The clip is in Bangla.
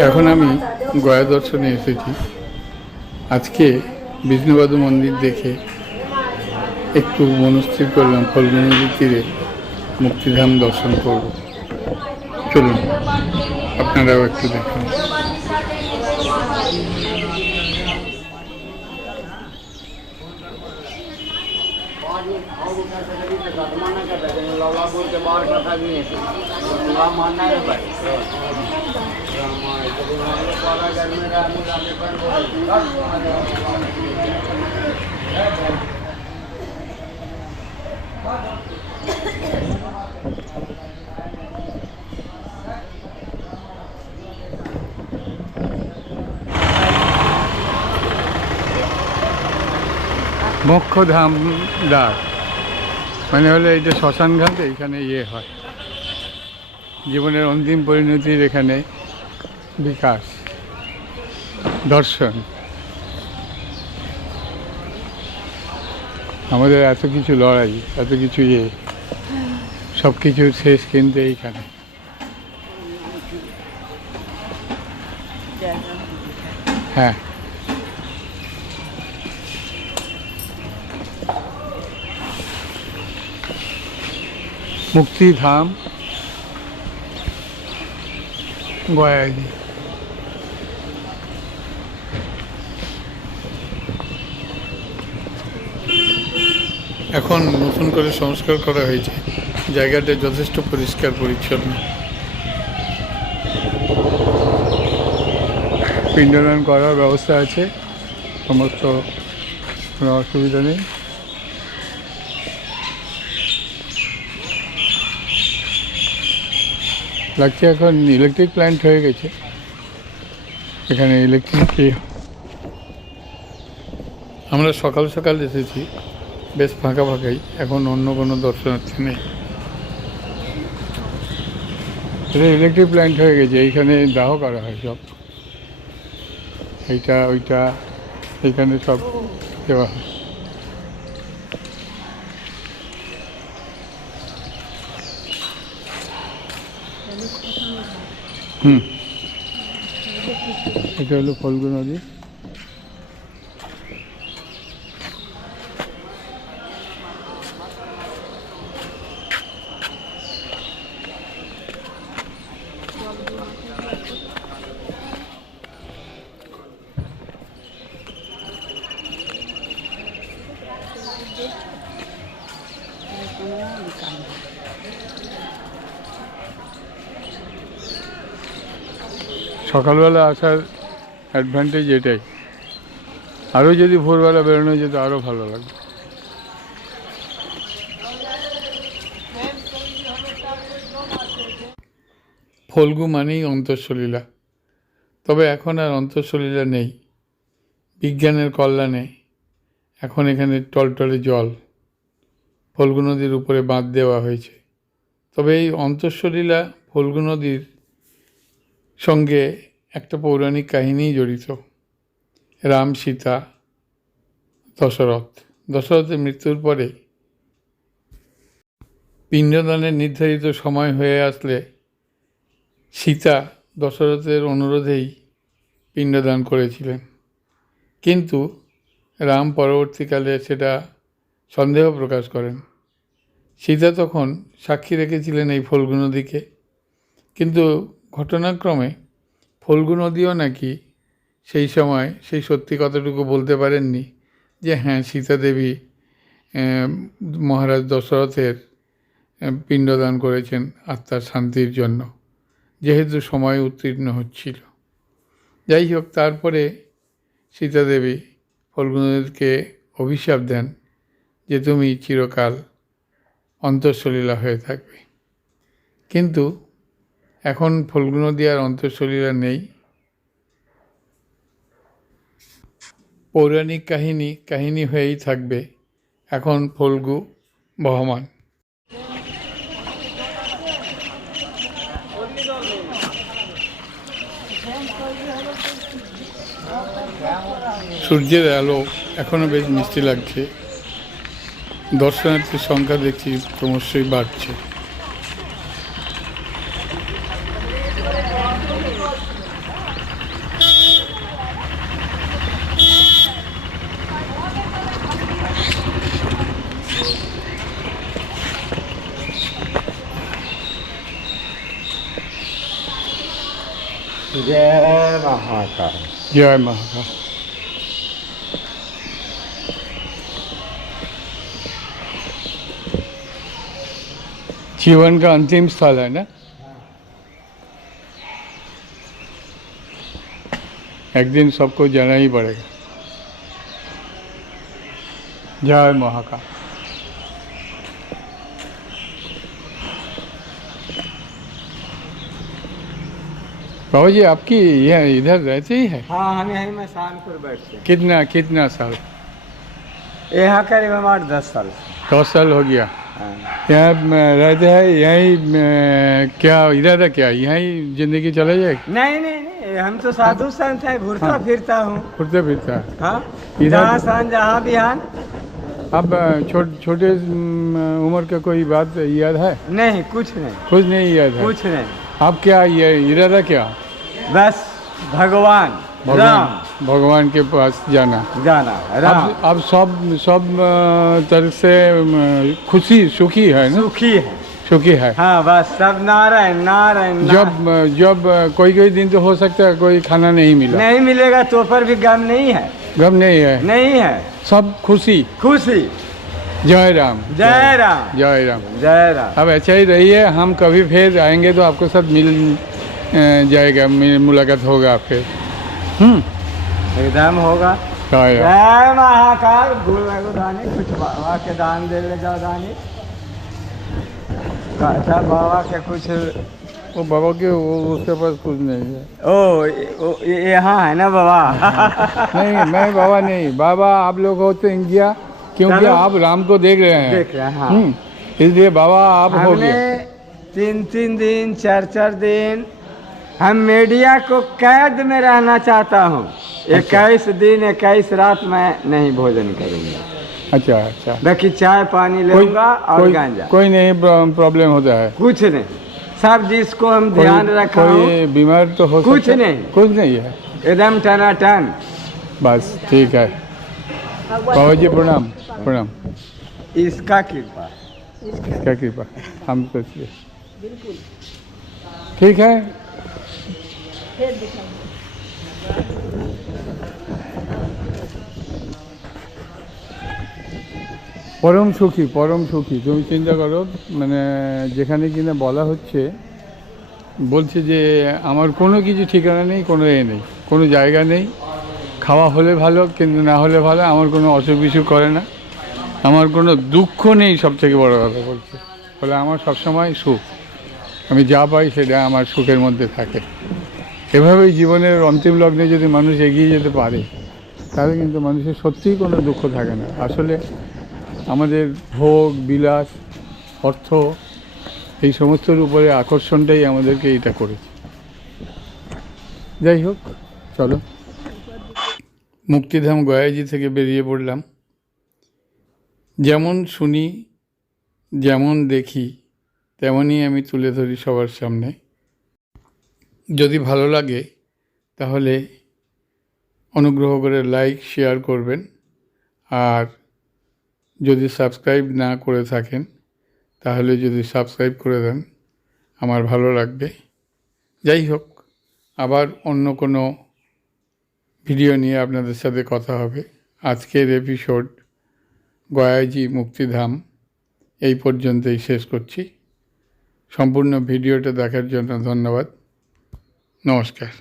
এখন আমি গয়া দর্শনে এসেছি। আজকে বিষ্ণুবাদু মন্দির দেখে একটু মনস্থির করলাম ফল্গু নদীর তীরে মুক্তিধাম দর্শন করব। চলুন আপনারাও একটু দেখুন। মোক্ষধাম দ্বার মানে হলো এইটা শ্মশান ঘাট, এইখানে হয় জীবনের অন্তিম পরিণতির এখানে বিকাশ দর্শন। আমাদের এত কিছু লড়াই, এত কিছু সব কিছুর শেষ কিন্তু এইখানে। হ্যাঁ, মুক্তিধাম গয়াজি। এখন নতুন করে সংস্কার করা হয়েছে, জায়গাটা যথেষ্ট পরিষ্কার পরিচ্ছন্ন। পিণ্ডদান করার ব্যবস্থা আছে, সমস্ত কোনো অসুবিধা নেই। লাগছে এখন ইলেকট্রিক প্ল্যান্ট হয়ে গেছে এখানে, ইলেকট্রিক। আমরা সকাল সকাল এসেছি, বেশ ফাঁকা ফাঁকাই, এখন অন্য কোনো দর্শনার্থী নেই। এটা ইলেকট্রিক প্ল্যান্ট হয়ে গেছে, এইখানে দাহ করা হয় সব, এইটা ওইটা এইখানে সব দেওয়া হয়। এটা হলো ফল্গু নদী। সকালবেলা আসার অ্যাডভান্টেজ এটাই, আরও যদি ভোরবেলা বেরোনো যেত আরও ভালো লাগবে। ফল্গু মানেই অন্তঃসলীলা, তবে এখন আর অন্তঃসলীলা নেই। বিজ্ঞানের কল্যাণে এখন এখানে টলটলে জল, ফল্গু নদীর উপরে বাঁধ দেওয়া হয়েছে। তবে এই অন্তঃসলীলা ফল্গু নদীর সঙ্গে একটা পৌরাণিক কাহিনী জড়িত। রাম, সীতা, দশরথের মৃত্যুর পরে পিণ্ডদানের নির্ধারিত সময় হয়ে আসলে সীতা দশরথের অনুরোধেই পিণ্ডদান করেছিলেন, কিন্তু রাম পরবর্তীকালে সেটা সন্দেহ প্রকাশ করেন। সীতা তখন সাক্ষী রেখেছিলেন এই ফল্গু নদীকে, কিন্তু ঘটনাক্রমে ফল্গু নদীও নাকি সেই সময় সেই সত্যি কতটুকু বলতে পারেননি যে হ্যাঁ, সীতা দেবী মহারাজ দশরথের পিণ্ডদান করেছেন আত্মার শান্তির জন্য, যেহেতু সময় উত্তীর্ণ হচ্ছিল। যাই হোক, তারপরে সীতা দেবী ফল্গু নদীকে অভিশাপ দেন যে তুমি চিরকাল অন্তঃসলীলা হয়ে থাকবে। কিন্তু এখন ফল্গু নদী আর অন্তঃসলীলা নেই। পৌরাণিক কাহিনী হয়েই থাকবে। এখন ফল্গু বহমান। সূর্যের আলো এখনও বেশ মিষ্টি লাগছে। দর্শনার্থীর সংখ্যা দেখছি ক্রমশই বাড়ছে। जय महाकाल। जय महाकाल। जीवन का अंतिम स्थल है ना, एक दिन सबको जाना ही पड़ेगा। जय महाकाल। बाबू जी आपकी यह इधर रहते ही है? हाँ, हम यहीं में शानपुर बैठते हैं। कितना साल? यहाँ करीब हमारे 10 साल। 10 साल हो गया। हाँ। यहाँ रहते हैं यहीं? क्या इरादा क्या यहीं जिंदगी चले जाए? नहीं नहीं नहीं, हम तो साधु संत है, घूरता हाँ। फिरता हूँ। घूरते फिरता है। हाँ, इधर- जहाँ शान जहाँ बिहान। अब छोटे उम्र का कोई बात याद है? नहीं, कुछ नहीं। कुछ नहीं याद है? कुछ नहीं, अब क्या ये इरादा क्या? बस भगवान राम भगवान के पास जाना। जाना राम। अब सब तरह से खुशी सुखी है ना? सुखी है। सुखी है। हाँ, बस सब नारायण नारायण जब कोई दिन तो हो सकता है कोई खाना नहीं मिला, नहीं मिलेगा तो पर भी गम नहीं है। गम नहीं है, नहीं है, सब खुशी। खुशी। जय राम। जय राम। जय राम। जय राम। अब ऐसा ही रहिए, हम कभी फिर आएंगे तो आपके साथ मिल जाएगा, मुलाकात होगा फिर। एकदम होगा। जय राम। जय महाकाल। दानी कुछ बाबा के दान दे ले जाओ दानी। अच्छा, बाबा के कुछ। वो बाबा के उसके पास कुछ नहीं है। यहाँ है ना बाबा? नहीं, मैं बाबा नहीं, बाबा आप लोग होते हैं इंडिया, क्योंकि चलो। आप राम को देख रहे हैं। देख रहे हैं, हाँ। इसलिए बाबा आप हो हमने गए। 3 दिन 4 दिन हम मीडिया को कैद में रहना चाहता हूँ। 21 दिन 21 रात मैं नहीं भोजन करूँगा। अच्छा। बाकी चाय पानी लूंगा और गांजा। कोई नहीं प्रॉब्लम होता है? कुछ नहीं, सब जिसको हम ध्यान रखा हूँ। कोई बीमार तो हो कुछ सकता है? नहीं। कुछ नहीं है, एकदम टनाटन। बस ठीक है। बाबा जी प्रणाम। प्रणाम। इसका कृपा। क्या कृपा, हम सोचिए। ठीक है। পরম সুখী তুমি চিন্তা করো, মানে যেখানে কিনা বলা হচ্ছে, বলছে যে আমার কোনো কিছু ঠিকানা নেই, কোনো নেই, কোনো জায়গা নেই, খাওয়া হলে ভালো কিন্তু না হলে ভালো, আমার কোনো অসুখ বিসুখ করে না, আমার কোনো দুঃখ নেই, সব থেকে বড় কথা বলছে। ফলে আমার সবসময় সুখ, আমি যা পাই সেটা আমার সুখের মধ্যে থাকে। এভাবেই জীবনের অন্তিম লগ্নে যদি মানুষ এগিয়ে যেতে পারে তাহলে কিন্তু মানুষের সত্যিই কোনো দুঃখ থাকে না। আসলে আমাদের ভোগ বিলাস, অর্থ, এই সমস্তর উপরে আকর্ষণটাই আমাদেরকে এটা করেছে। যাই হোক, চলো। মুক্তিধাম গয়াজি থেকে বেরিয়ে পড়লাম। যেমন শুনি, যেমন দেখি, তেমনই আমি তুলে ধরি সবার সামনে। যদি ভালো লাগে তাহলে অনুগ্রহ করে লাইক শেয়ার করবেন, আর যদি সাবস্ক্রাইব না করে থাকেন তাহলে যদি সাবস্ক্রাইব করে দেন আমার ভালো লাগবে। যাই হোক, আবার অন্য কোনো ভিডিও নিয়ে আপনাদের সাথে কথা হবে। আজকের এপিসোড গয়াজি মুক্তিধাম এই পর্যন্তই শেষ করছি। সম্পূর্ণ ভিডিওটা দেখার জন্য ধন্যবাদ। নমস্কার।